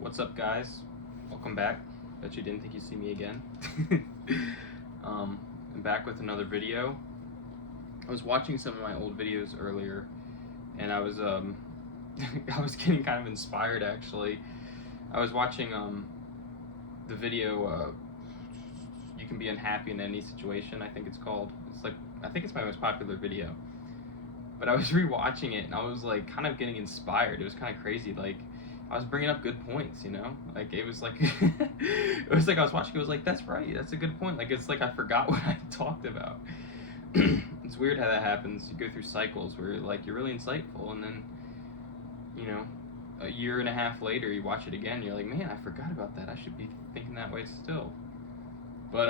What's up, guys? Welcome back. Bet you didn't think you'd see me again. I'm back with another video. I was watching some of my old videos earlier, and I was I was getting kind of inspired actually. I was watching the video "You Can Be Unhappy in Any Situation," I think it's called. I think it's my most popular video. But I was rewatching it and I was like kind of getting inspired. It was kind of crazy. Like I was bringing up good points, you know. Like it was like it was like I was watching. It was like that's right. That's a good point. Like it's like I forgot what I talked about. It's weird how that happens. You go through cycles where like you're really insightful, and then you know a year and a half later you watch it again. You're like, man, I forgot about that. I should be thinking that way still. But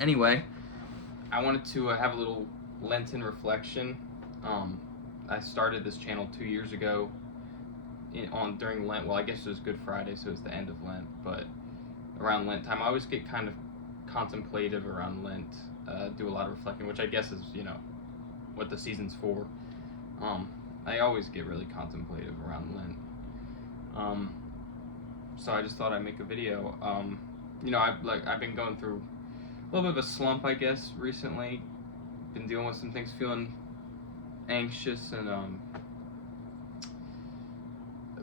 anyway, I wanted to have a little Lenten reflection. I started this channel 2 years ago during Lent. Well, I guess it was Good Friday, so it's the end of Lent, but around Lent time I always get kind of contemplative around Lent, do a lot of reflecting, which I guess is, you know, what the season's for. I always get really contemplative around Lent. So I just thought I'd make a video. You know, I've been going through a little bit of a slump, I guess, recently. Been dealing with some things, feeling anxious and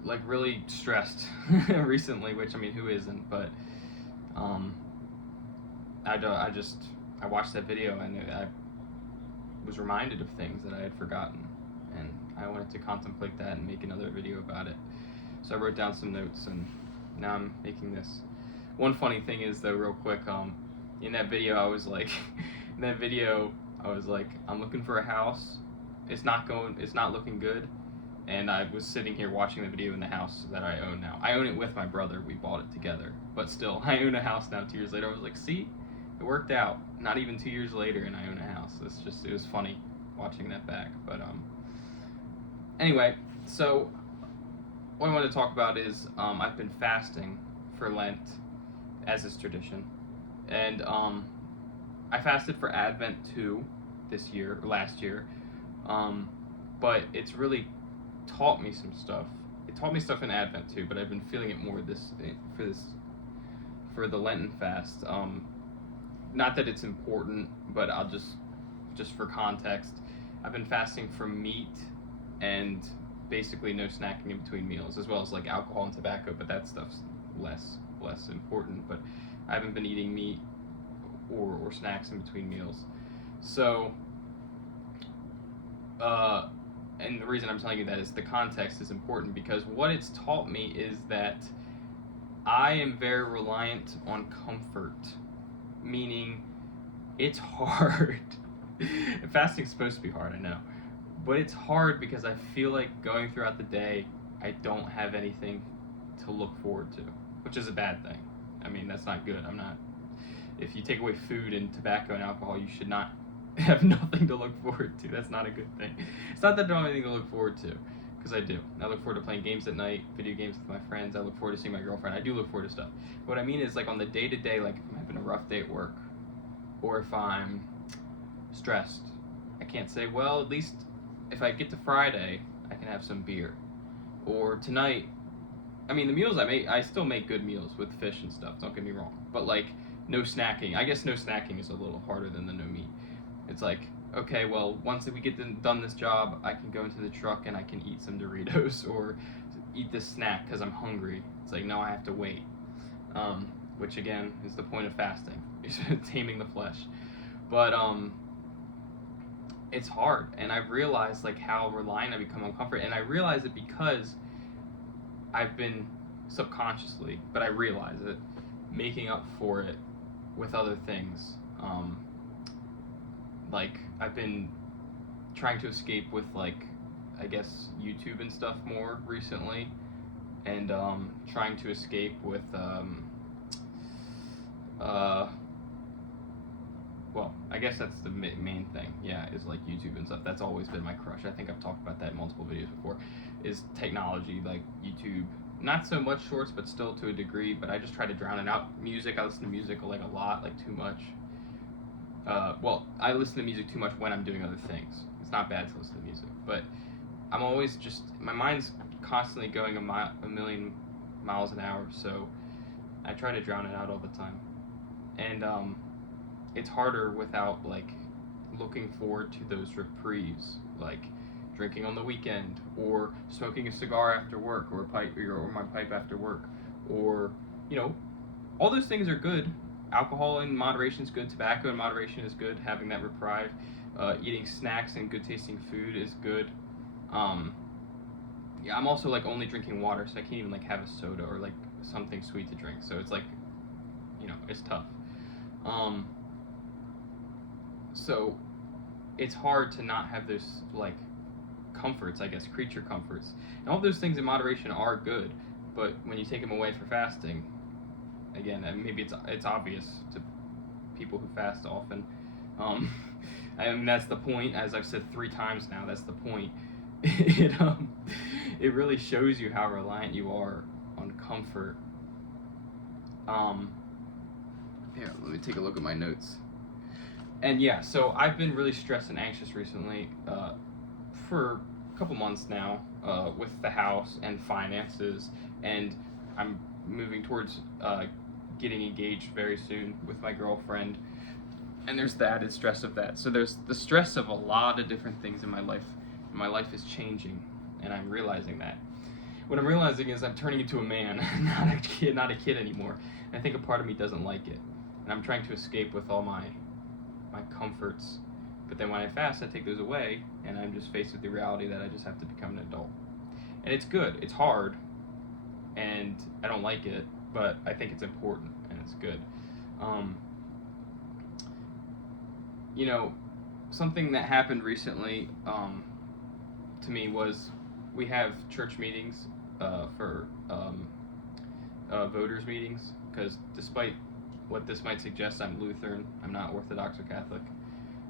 like really stressed recently, which I mean, who isn't? But I watched that video and I was reminded of things that I had forgotten, and I wanted to contemplate that and make another video about it. So I wrote down some notes and now I'm making this. One funny thing is though, real quick, in that video I was like I'm looking for a house. It's not looking good. And I was sitting here watching the video in the house that I own now. I own it with my brother. We bought it together. But still, I own a house now 2 years later. I was like, see, it worked out. Not even 2 years later and I own a house. It was funny watching that back. But anyway, so what I want to talk about is I've been fasting for Lent, as is tradition. And I fasted for Advent too last year. But it's really taught me some stuff. It taught me stuff in Advent too, but I've been feeling it more for the Lenten fast. Not that it's important, but I'll just for context, I've been fasting from meat and basically no snacking in between meals, as well as like alcohol and tobacco, but that stuff's less important. But I haven't been eating meat or snacks in between meals. So and the reason I'm telling you that is the context is important, because what it's taught me is that I am very reliant on comfort, meaning it's hard. Fasting's supposed to be hard, I know, but it's hard because I feel like going throughout the day I don't have anything to look forward to, which is a bad thing. I mean, that's not good. If you take away food and tobacco and alcohol, you should not have nothing to look forward to. That's not a good thing. It's not that I don't have anything to look forward to, because I do. I look forward to playing games at night, video games with my friends. I look forward to seeing my girlfriend. I do look forward to stuff. What I mean is, like, on the day-to-day, like if I'm having a rough day at work, or if I'm stressed, I can't say, well, at least if I get to Friday, I can have some beer. Or tonight, I mean, the meals I make, I still make good meals with fish and stuff, don't get me wrong. But, like, no snacking. I guess no snacking is a little harder than the no meat. It's like, okay, well, once we get done this job, I can go into the truck and I can eat some Doritos or eat this snack because I'm hungry. It's like, no, I have to wait. Which, again, is the point of fasting. It's taming the flesh. But it's hard. And I've realized, like, how reliant I become on comfort. And I realize it because I've been subconsciously, but I realize it, making up for it with other things. Like, I've been trying to escape with, like, I guess YouTube and stuff more recently, and trying to escape with well, I guess that's the main thing, yeah, is like YouTube and stuff. That's always been my crush. I think I've talked about that in multiple videos before, is technology, like YouTube. Not so much shorts, but still to a degree, but I just try to drown it out. Music, I listen to music like a lot, like too much. Well, I listen to music too much when I'm doing other things. It's not bad to listen to music, but I'm always just, my mind's constantly going a million miles an hour, so I try to drown it out all the time. And it's harder without like looking forward to those reprieves, like drinking on the weekend, or smoking a cigar after work, or a pipe, or my pipe after work, or all those things are good. Alcohol in moderation is good. Tobacco in moderation is good. Having that reprieve, eating snacks and good tasting food is good. Yeah, I'm also like only drinking water, so I can't even like have a soda or like something sweet to drink. So it's like, it's tough. So it's hard to not have those like comforts, I guess, creature comforts. And all those things in moderation are good, but when you take them away for fasting, again, and maybe it's obvious to people who fast often. And that's the point. As I've said 3 times now, that's the point. It really shows you how reliant you are on comfort. Here, let me take a look at my notes. And yeah, so I've been really stressed and anxious recently, for a couple months now, with the house and finances, and I'm moving towards getting engaged very soon with my girlfriend, and there's the added stress of that. So there's the stress of a lot of different things in my life. My life is changing, and I'm realizing that. What I'm realizing is I'm turning into a man, not a kid anymore. And I think a part of me doesn't like it, and I'm trying to escape with all my comforts. But then when I fast, I take those away, and I'm just faced with the reality that I just have to become an adult. And it's good. It's hard, and I don't like it, but I think it's important, and it's good. Something that happened recently to me was we have church meetings for voters meetings, because despite what this might suggest, I'm Lutheran. I'm not Orthodox or Catholic.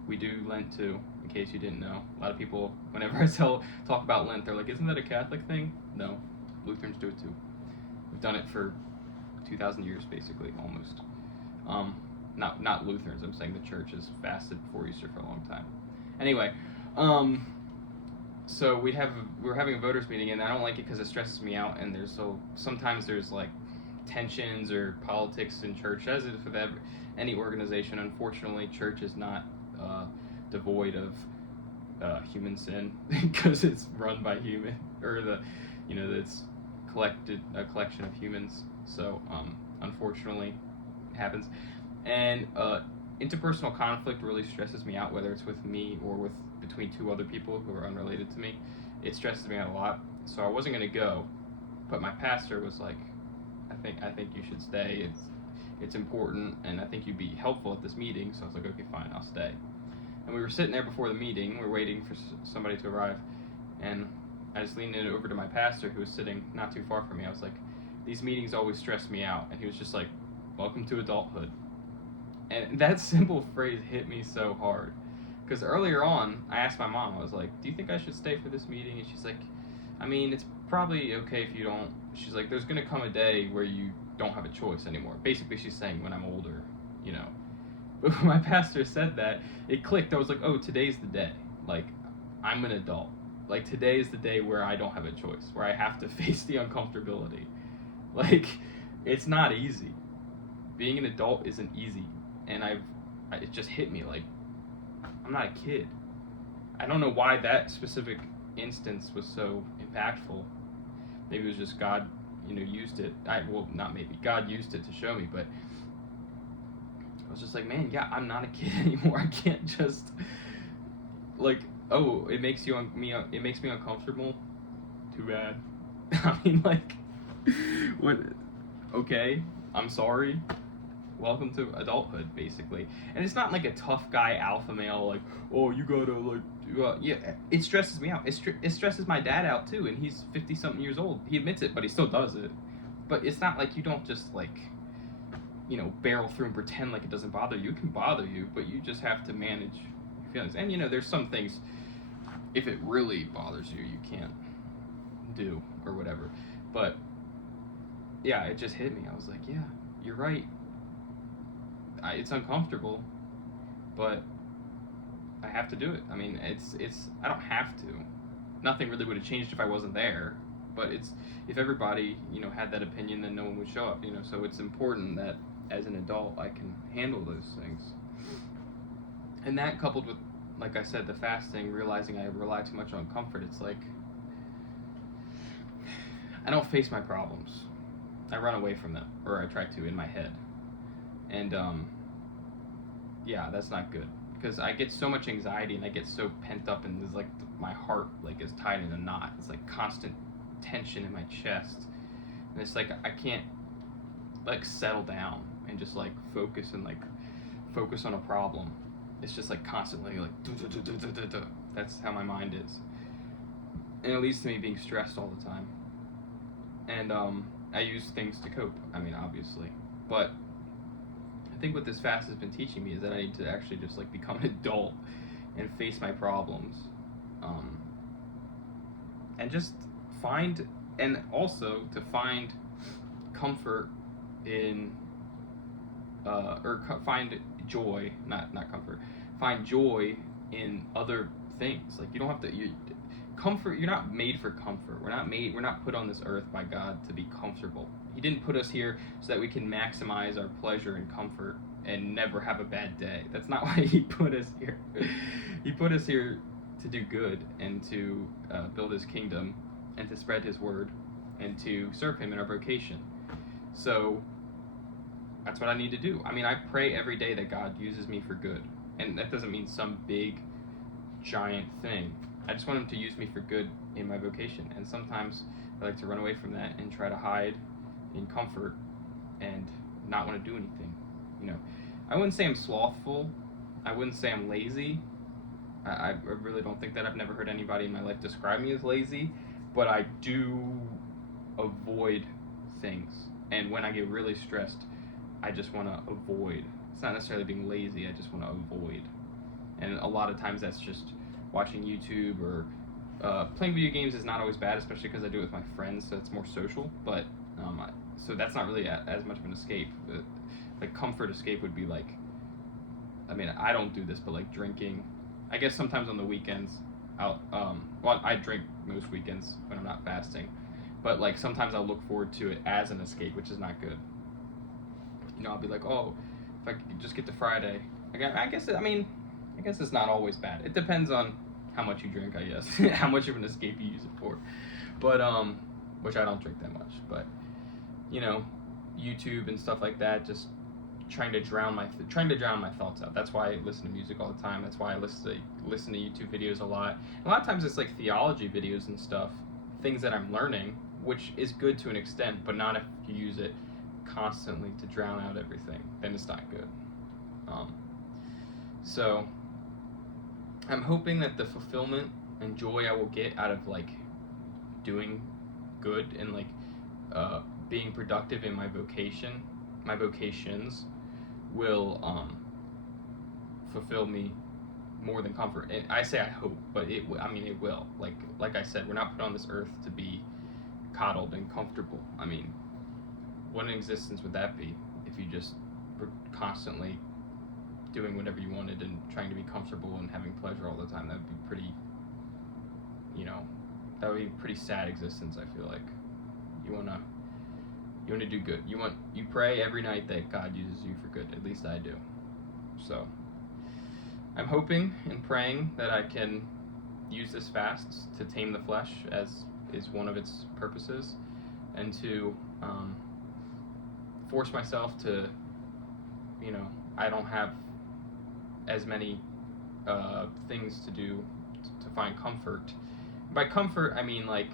We do Lent too, in case you didn't know. A lot of people, whenever I talk about Lent, they're like, isn't that a Catholic thing? No, Lutherans do it too. We've done it for 2,000 years, basically, almost. Not Lutherans, I'm saying the church has fasted before Easter for a long time. Anyway, so we're having a voters meeting, and I don't like it because it stresses me out, and sometimes there's like tensions or politics in church, as if with any organization. Unfortunately, church is not devoid of human sin, because it's run by human, or it's a collection of humans. So unfortunately, it happens. And interpersonal conflict really stresses me out, whether it's with me or between 2 other people who are unrelated to me. It stresses me out a lot. So I wasn't going to go, but my pastor was like, I think you should stay. It's important, and I think you'd be helpful at this meeting. So I was like, okay, fine, I'll stay. And we were sitting there before the meeting. We were waiting for somebody to arrive, and I just leaned in over to my pastor, who was sitting not too far from me. I was like, these meetings always stress me out. And he was just like, welcome to adulthood. And that simple phrase hit me so hard, because earlier on, I asked my mom, I was like, do you think I should stay for this meeting? And she's like, I mean, it's probably okay if you don't. She's like, there's going to come a day where you don't have a choice anymore. Basically, she's saying when I'm older, But when my pastor said that, it clicked. I was like, oh, today's the day. Like, I'm an adult. Like, today is the day where I don't have a choice, where I have to face the uncomfortability. Like, it's not easy. Being an adult isn't easy. And it just hit me, like, I'm not a kid. I don't know why that specific instance was so impactful. Maybe it was just God, used it. Not maybe. God used it to show me, but I was just like, man, yeah, I'm not a kid anymore. I can't just, like, oh, it makes me uncomfortable. Too bad. I mean, like, what? Okay, I'm sorry. Welcome to adulthood, basically. And it's not like a tough guy alpha male, like, oh, you gotta, like, yeah, it stresses me out. It stresses my dad out, too, and he's 50-something years old. He admits it, but he still does it. But it's not like you don't just, like, barrel through and pretend like it doesn't bother you. It can bother you, but you just have to manage your feelings. And, there's some things, if it really bothers you, you can't do, or whatever. But, yeah, it just hit me. I was like, yeah, you're right. It's uncomfortable, but I have to do it. I mean, it's I don't have to. Nothing really would have changed if I wasn't there, But if everybody, had that opinion, then no one would show up, so it's important that as an adult I can handle those things. And that, coupled with, like I said, the fasting, realizing I rely too much on comfort, it's like I don't face my problems. I run away from them, or I try to in my head. And yeah, that's not good, because I get so much anxiety and I get so pent up, and there's like my heart like is tied in a knot. It's like constant tension in my chest, and it's like I can't like settle down and just like focus on a problem. It's just like constantly like that's how my mind is, and it leads to me being stressed all the time. And I use things to cope, obviously, but I think what this fast has been teaching me is that I need to actually just like become an adult and face my problems, and just find comfort in find joy, not comfort, find joy in other things. Like, you don't have to comfort. You're not made for comfort. We're not put on this earth by God to be comfortable. He didn't put us here so that we can maximize our pleasure and comfort and never have a bad day. That's not why he put us here. He put us here to do good and to build his kingdom and to spread his word and to serve him in our vocation. So that's what I need to do. I pray every day that God uses me for good. And that doesn't mean some big, giant thing. I just want him to use me for good in my vocation. And sometimes I like to run away from that and try to hide in comfort and not want to do anything. I wouldn't say I'm slothful. I wouldn't say I'm lazy. I really don't think that. I've never heard anybody in my life describe me as lazy. But I do avoid things. And when I get really stressed, I just want to avoid. It's not necessarily being lazy. I just want to avoid. And a lot of times that's just watching YouTube, or playing video games is not always bad, especially because I do it with my friends, so it's more social. But so that's not really as much of an escape. Like, comfort escape would be like, I don't do this, but like drinking. I guess sometimes on the weekends, I drink most weekends when I'm not fasting, but like sometimes I'll look forward to it as an escape, which is not good. I'll be like, oh, if I could just get to Friday. I guess it's not always bad. It depends on how much you drink, I guess. How much of an escape you use it for. But which I don't drink that much. But YouTube and stuff like that, just trying to drown my thoughts out. That's why I listen to music all the time. That's why I listen to YouTube videos a lot. A lot of times it's like theology videos and stuff, things that I'm learning, which is good to an extent, but not if you use it constantly to drown out everything. Then it's not good. So I'm hoping that the fulfillment and joy I will get out of like doing good and like being productive in my vocations will fulfill me more than comfort. And I say I hope, but it will. Like I said, we're not put on this earth to be coddled and comfortable. What an existence would that be if you just were constantly doing whatever you wanted and trying to be comfortable and having pleasure all the time? That would be pretty, that would be a pretty sad existence. I feel like you want to do good. You pray every night that God uses you for good. At least I do. So I'm hoping and praying that I can use this fast to tame the flesh, as is one of its purposes, and to force myself to, I don't have as many things to do to find comfort. By comfort, I mean like,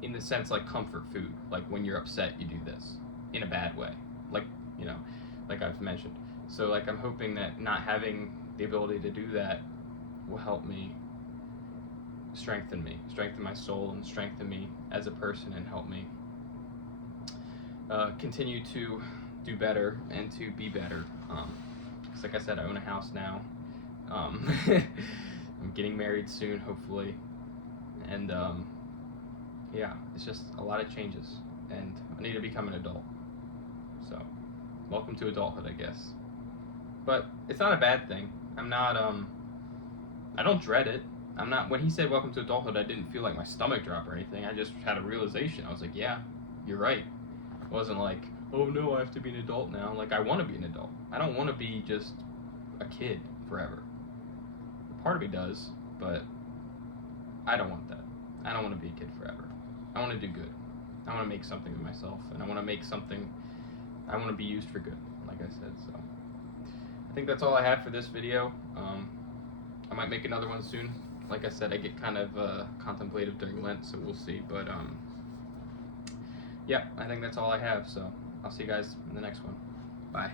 in the sense like comfort food, like when you're upset you do this in a bad way, like like I've mentioned. So like I'm hoping that not having the ability to do that will help me, strengthen my soul, and strengthen me as a person, and help me continue to do better and to be better. Because like I said, I own a house now. I'm getting married soon, hopefully, and yeah, it's just a lot of changes, and I need to become an adult. So, welcome to adulthood, I guess. But it's not a bad thing. I'm not, I don't dread it. I'm not, when he said welcome to adulthood, I didn't feel like my stomach drop or anything. I just had a realization. I was like, yeah, you're right. It wasn't like, oh no, I have to be an adult now. Like, I want to be an adult. I don't want to be just a kid forever. Part of me does, but I don't want that. I don't want to be a kid forever. I want to do good. I want to make something of myself, and I want to make something, I want to be used for good, like I said. So I think that's all I have for this video. I might make another one soon. Like I said, I get kind of contemplative during Lent, so we'll see. But yeah, I think that's all I have. So I'll see you guys in the next one. Bye.